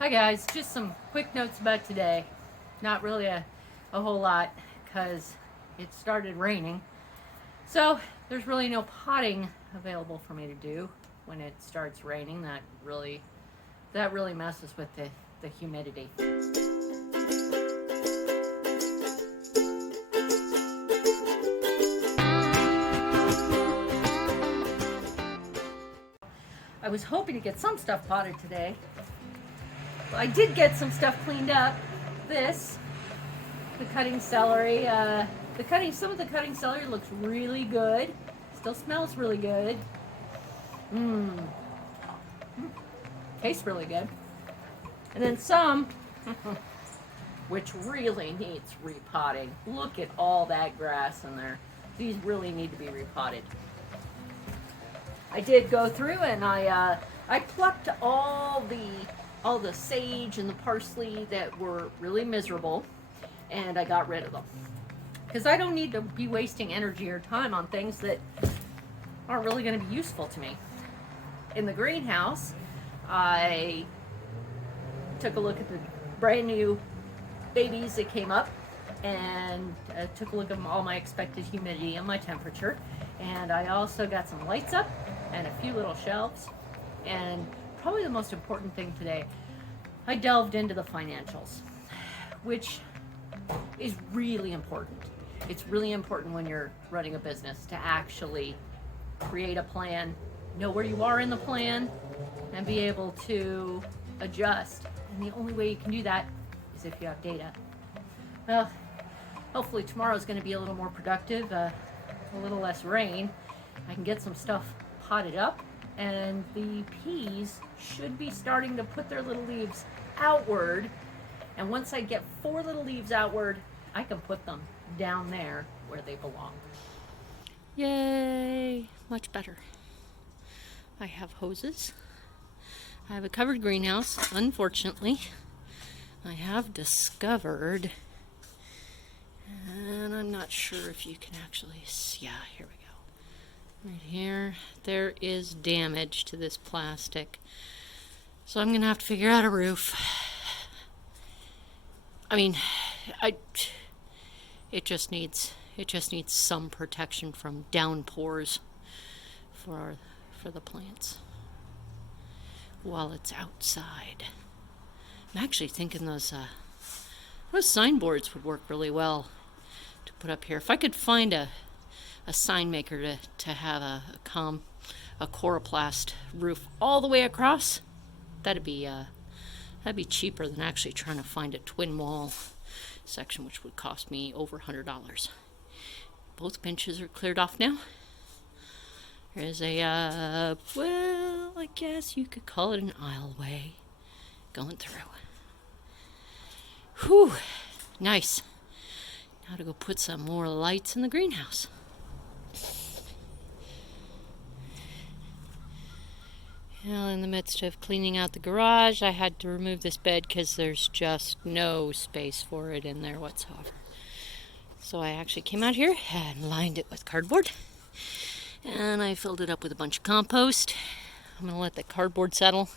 Hi guys, just some quick notes about today. Not really a whole lot because it started raining. So there's really no potting available for me to do when it starts raining. That really messes with the humidity. I was hoping to get some stuff potted today. I did get some stuff cleaned up. The cutting celery. Some of the cutting celery looks really good. Still smells really good. Mmm. Tastes really good. And then some, which really needs repotting. Look at all that grass in there. These really need to be repotted. I did go through and I plucked all the sage and the parsley that were really miserable, and I got rid of them. Because I don't need to be wasting energy or time on things that aren't really going to be useful to me. In the greenhouse, I took a look at the brand new babies that came up and took a look at all my expected humidity and my temperature. And I also got some lights up and a few little shelves. And probably the most important thing today, I delved into the financials, which is really important. It's really important when you're running a business to actually create a plan, know where you are in the plan, and be able to adjust. And the only way you can do that is if you have data. Well, hopefully tomorrow's going to be a little more productive, a little less rain. I can get some stuff potted up, and the peas should be starting to put their little leaves outward. And once I get 4 little leaves outward, I can put them down there where they belong. Yay! Much better. I have hoses. I have a covered greenhouse. Unfortunately, I have discovered, and I'm not sure if you can actually see. Yeah, here we go. Right here, there is damage to this plastic. So I'm going to have to figure out a roof. I mean, it just needs some protection from downpours for the plants while it's outside. I'm actually thinking those signboards would work really well to put up here. If I could find a sign maker to have a coroplast roof all the way across, that'd be cheaper than actually trying to find a twin wall section, which would cost me over $100. Both benches are cleared off now. There's a well, I guess you could call it an aisleway going through. Whew, nice. Now to go put some more lights in the greenhouse. Well, in the midst of cleaning out the garage, I had to remove this bed because there's just no space for it in there whatsoever. So I actually came out here and lined it with cardboard. And I filled it up with a bunch of compost. I'm going to let the cardboard settle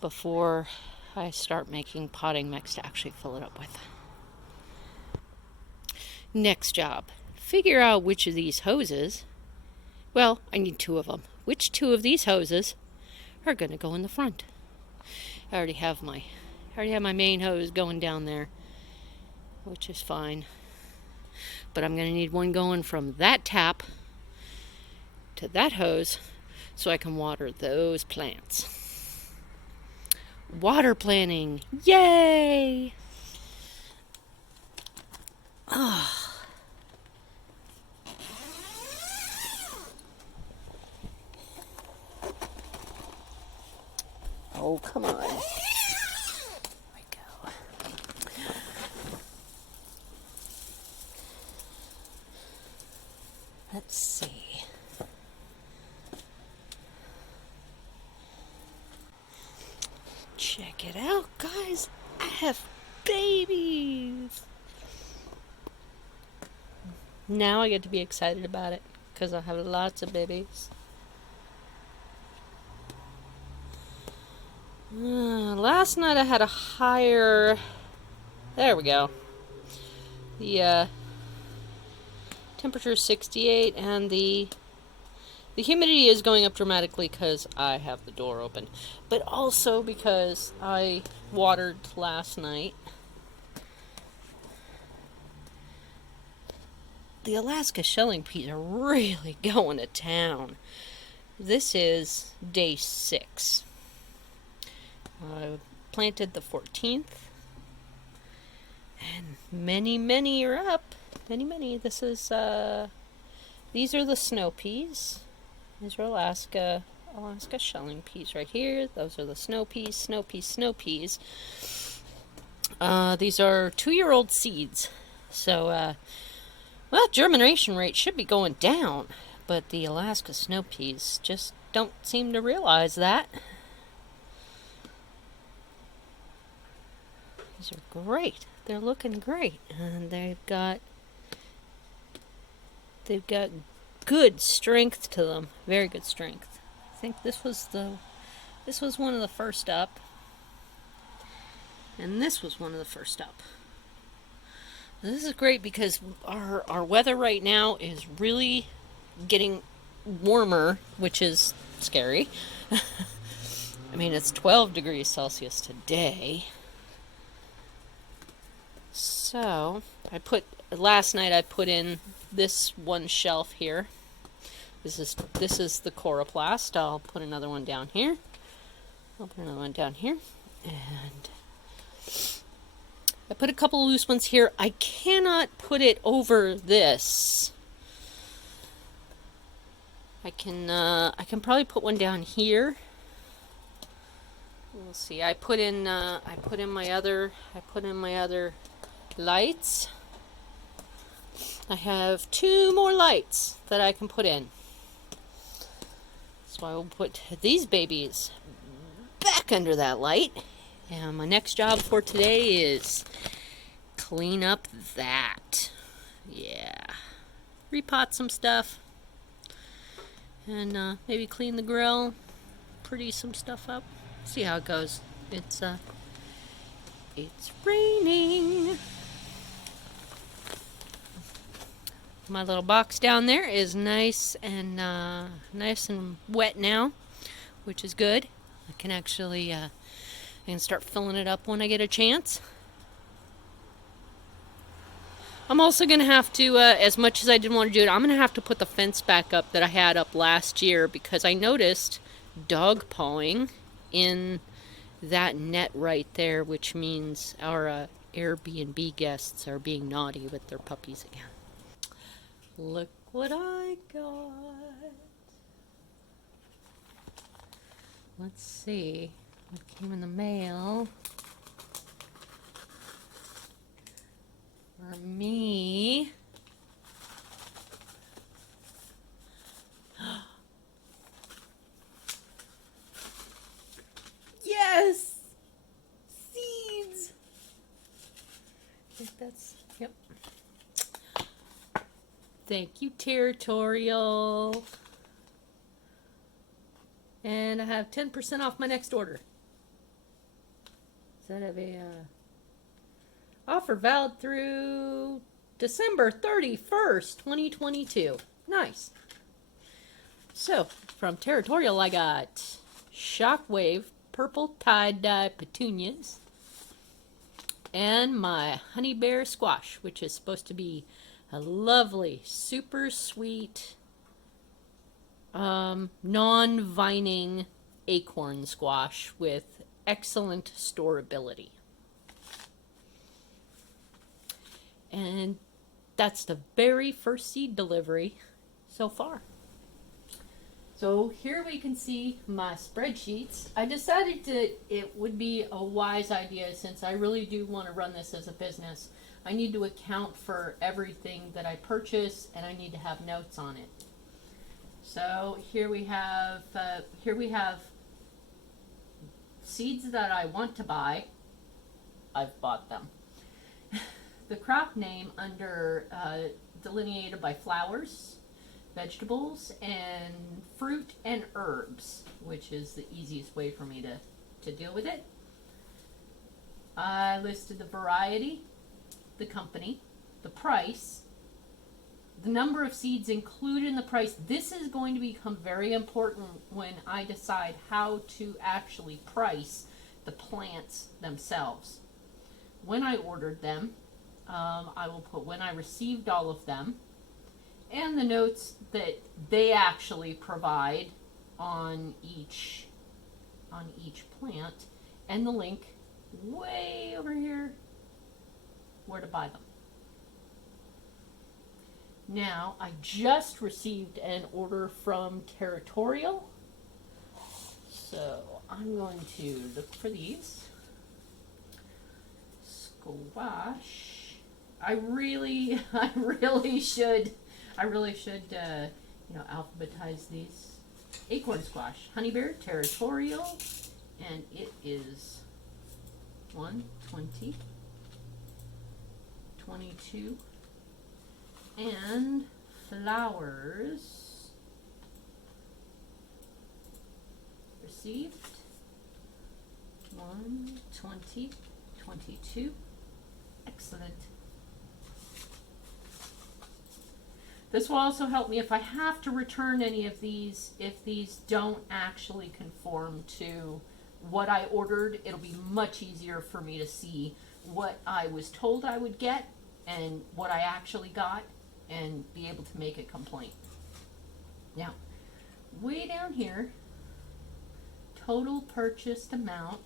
before I start making potting mix to actually fill it up with. Next job, figure out which of these hoses, well, I need 2 of them. Which 2 of these hoses are going to go in the front? I already have my main hose going down there, which is fine. But I'm going to need one going from that tap to that hose so I can water those plants. Water planning. Yay! Oh. Oh, come on. There we go. Let's see. Check it out, guys. I have babies. Now I get to be excited about it because I have lots of babies. Last last night I had a higher, there we go. The temperature is 68 and the humidity is going up dramatically because I have the door open, but also because I watered last night. The Alaska shelling peas are really going to town. This is day 6. I planted the 14th, and many are up. Many. This is these are the snow peas. These are Alaska shelling peas right here. Those are the snow peas. These are 2-year-old seeds. So, well, germination rate should be going down, but the Alaska snow peas just don't seem to realize that. These are great. They're looking great, and they've got good strength to them. Very good strength. I think this was one of the first up, and this was one of the first up. This is great because our weather right now is really getting warmer, which is scary. I mean, it's 12 degrees Celsius today. So, last night I put in this one shelf here. This is the coroplast. I'll put another one down here. And I put a couple of loose ones here. I cannot put it over this. I can probably put one down here. We'll see. I put in my other lights. I have 2 more lights that I can put in. So I will put these babies back under that light. And my next job for today is clean up that. Yeah. Repot some stuff. And maybe clean the grill. Pretty some stuff up. See how it goes. It's raining. My little box down there is nice and wet now, which is good. I can actually I can start filling it up when I get a chance. I'm also going to have to, as much as I didn't want to do it, I'm going to have to put the fence back up that I had up last year because I noticed dog pawing in that net right there, which means our Airbnb guests are being naughty with their puppies again. Look what I got. Let's see what came in the mail for me. Yes! Seeds! I think that's, yep. Thank you, Territorial. And I have 10% off my next order. Does that have a offer valid through December 31st, 2022. Nice. So, from Territorial, I got Shockwave purple tie-dye petunias and my honey bear squash, which is supposed to be a lovely, super sweet, non-vining acorn squash with excellent storability. And that's the very first seed delivery so far. So here we can see my spreadsheets. I decided it would be a wise idea, since I really do want to run this as a business. I need to account for everything that I purchase, and I need to have notes on it. So here we have seeds that I want to buy. I've bought them. The crop name under delineated by flowers, vegetables, and fruit and herbs, which is the easiest way for me to deal with it. I listed the variety, the company, the price, the number of seeds included in the price. This is going to become very important when I decide how to actually price the plants themselves. When I ordered them, I will put when I received all of them, and the notes that they actually provide on each plant, and the link way over here where to buy them. Now, I just received an order from Territorial, so I'm going to look for these. Squash. I really should, alphabetize these. Acorn squash, honey bear, Territorial, and it is 120, 22, and flowers received 120, 22. Excellent. This will also help me if I have to return any of these, if these don't actually conform to what I ordered. It'll be much easier for me to see what I was told I would get and what I actually got and be able to make a complaint. Now, way down here, total purchased amount.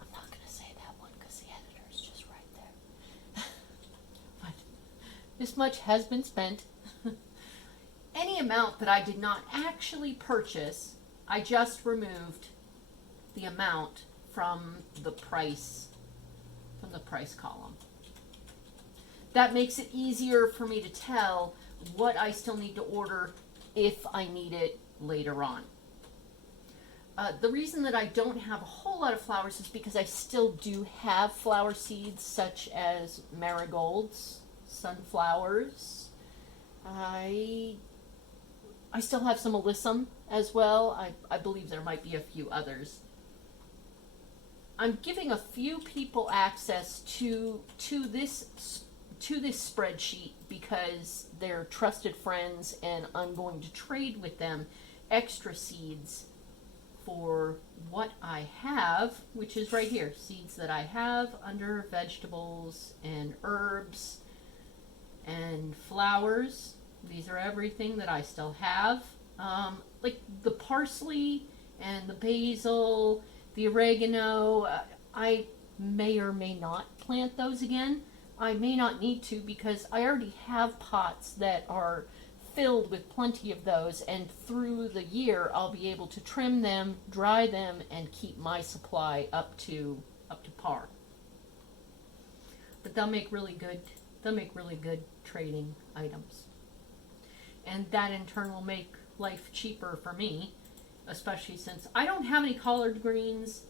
I'm not going to say that one because the editor's just right there. But this much has been spent. Any amount that I did not actually purchase, I just removed the amount from the price column. That makes it easier for me to tell what I still need to order if I need it later on. The reason that I don't have a whole lot of flowers is because I still do have flower seeds such as marigolds, sunflowers. I still have some alyssum as well. I believe there might be a few others. I'm giving a few people access to this spreadsheet because they're trusted friends, and I'm going to trade with them extra seeds for what I have, which is right here, seeds that I have under vegetables and herbs and flowers. These are everything that I still have, like the parsley and the basil, the oregano. I may or may not plant those again. I may not need to because I already have pots that are filled with plenty of those, and through the year I'll be able to trim them, dry them, and keep my supply up to par. But they'll make really good trading items. And that in turn will make life cheaper for me, especially since I don't have any collard greens.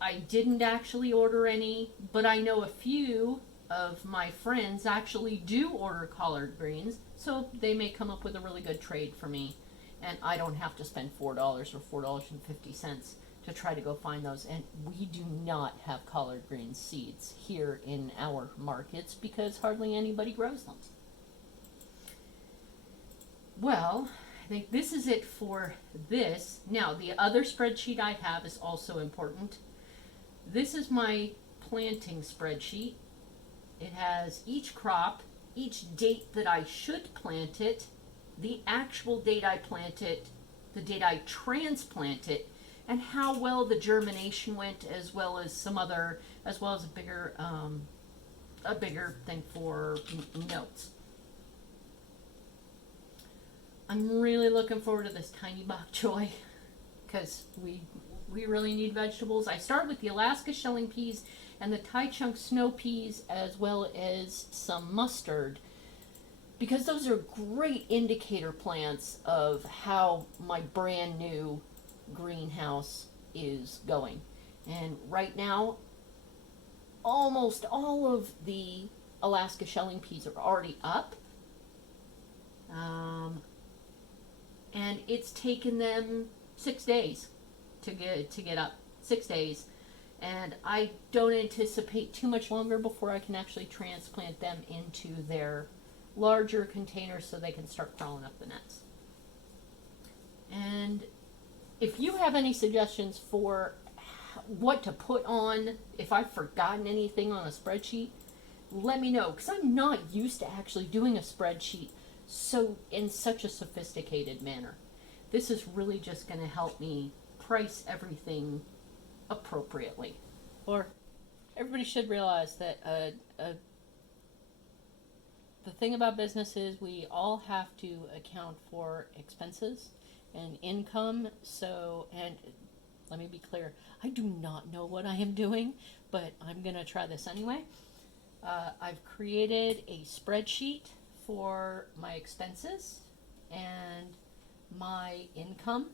I didn't actually order any, but I know a few of my friends actually do order collard greens, so they may come up with a really good trade for me, and I don't have to spend $4 or $4.50 to try to go find those. And we do not have collard green seeds here in our markets because hardly anybody grows them. Well, I think this is it for this. Now, the other spreadsheet I have is also important. This is my planting spreadsheet. It has each crop, each date that I should plant it, the actual date I plant it, the date I transplant it, and how well the germination went, as well as a bigger thing for notes. I'm really looking forward to this tiny bok choy because we really need vegetables. I start with the Alaska shelling peas and the Thai chunk snow peas, as well as some mustard, because those are great indicator plants of how my brand new greenhouse is going. And right now, almost all of the Alaska shelling peas are already up. And it's taken them 6 days to get up. 6 days. And I don't anticipate too much longer before I can actually transplant them into their larger containers so they can start crawling up the nets. And if you have any suggestions for what to put on, if I've forgotten anything on a spreadsheet, let me know, because I'm not used to actually doing a spreadsheet in such a sophisticated manner. This is really just going to help me price everything appropriately. Or everybody should realize that the thing about business is we all have to account for expenses and income. So, and let me be clear, I do not know what I am doing, but I'm going to try this anyway. I've created a spreadsheet for my expenses and my income.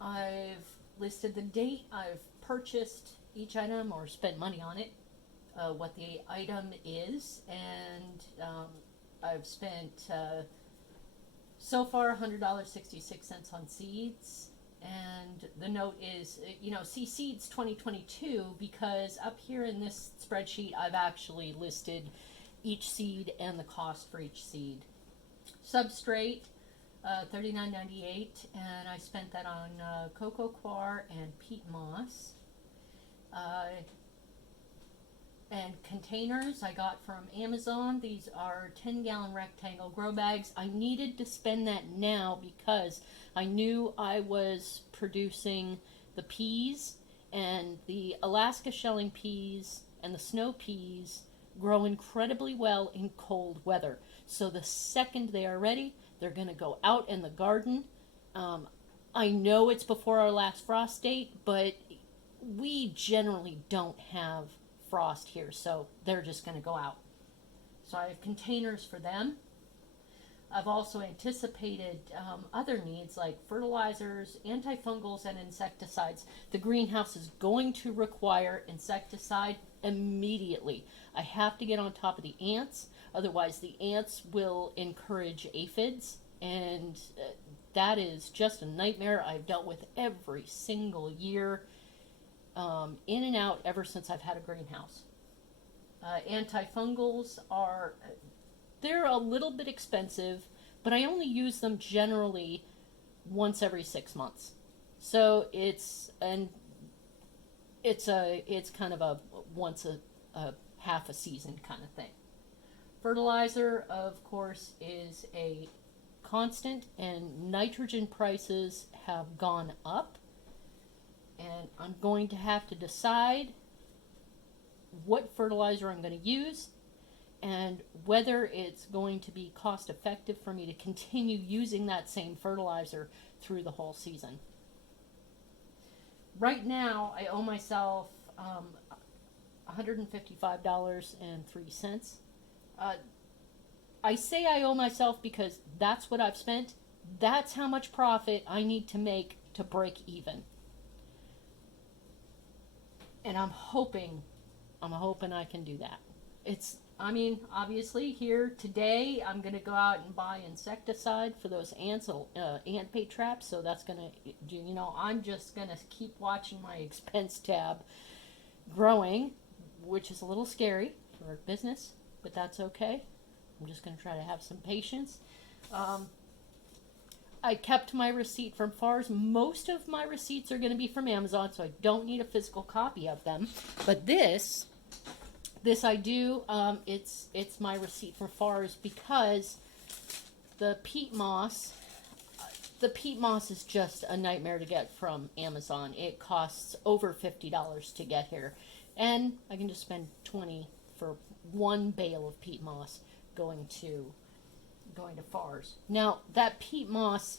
I've listed the date I've purchased each item or spent money on it, what the item is, and I've spent so far $100.66 on seeds. And the note is, see seeds 2022, because up here in this spreadsheet I've actually listed each seed and the cost for each seed. Substrate, $39.98, and I spent that on cocoa coir and peat moss. And containers I got from Amazon. These are 10-gallon rectangle grow bags. I needed to spend that now because I knew I was producing the peas, and the Alaska shelling peas and the snow peas grow incredibly well in cold weather. So the second they are ready, they're going to go out in the garden. I know it's before our last frost date, but we generally don't have frost here, so they're just going to go out. So I have containers for them. I've also anticipated other needs like fertilizers, antifungals, and insecticides. The greenhouse is going to require insecticide immediately. I have to get on top of the ants, otherwise the ants will encourage aphids, and that is just a nightmare I've dealt with every single year, in and out, ever since I've had a greenhouse. Antifungals they're a little bit expensive, but I only use them generally once every 6 months. So it's kind of a once a half a season kind of thing. Fertilizer, of course, is a constant, and nitrogen prices have gone up, and I'm going to have to decide what fertilizer I'm going to use and whether it's going to be cost effective for me to continue using that same fertilizer through the whole season. Right now, I owe myself $155.03. I say I owe myself because that's what I've spent. That's how much profit I need to make to break even. And I'm hoping I can do that. Obviously here today, I'm going to go out and buy insecticide for those ant bait traps. So that's going to, I'm just going to keep watching my expense tab growing, which is a little scary for business, but that's okay. I'm just going to try to have some patience. I kept my receipt from FARS. Most of my receipts are going to be from Amazon, so I don't need a physical copy of them. But this I do. It's my receipt from FARS because the peat moss is just a nightmare to get from Amazon. It costs over $50 to get here, and I can just spend $20 for one bale of peat moss going to FARS. Now, that peat moss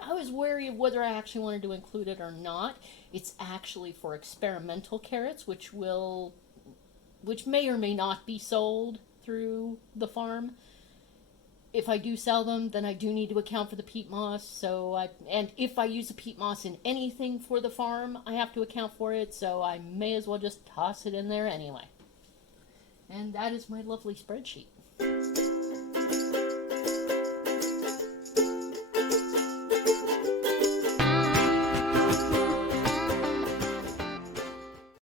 I was wary of whether I actually wanted to include it or not. It's actually for experimental carrots, which may or may not be sold through the farm. If I do sell them, then I do need to account for the peat moss. And if I use the peat moss in anything for the farm, I have to account for it, so I may as well just toss it in there anyway. And that is my lovely spreadsheet.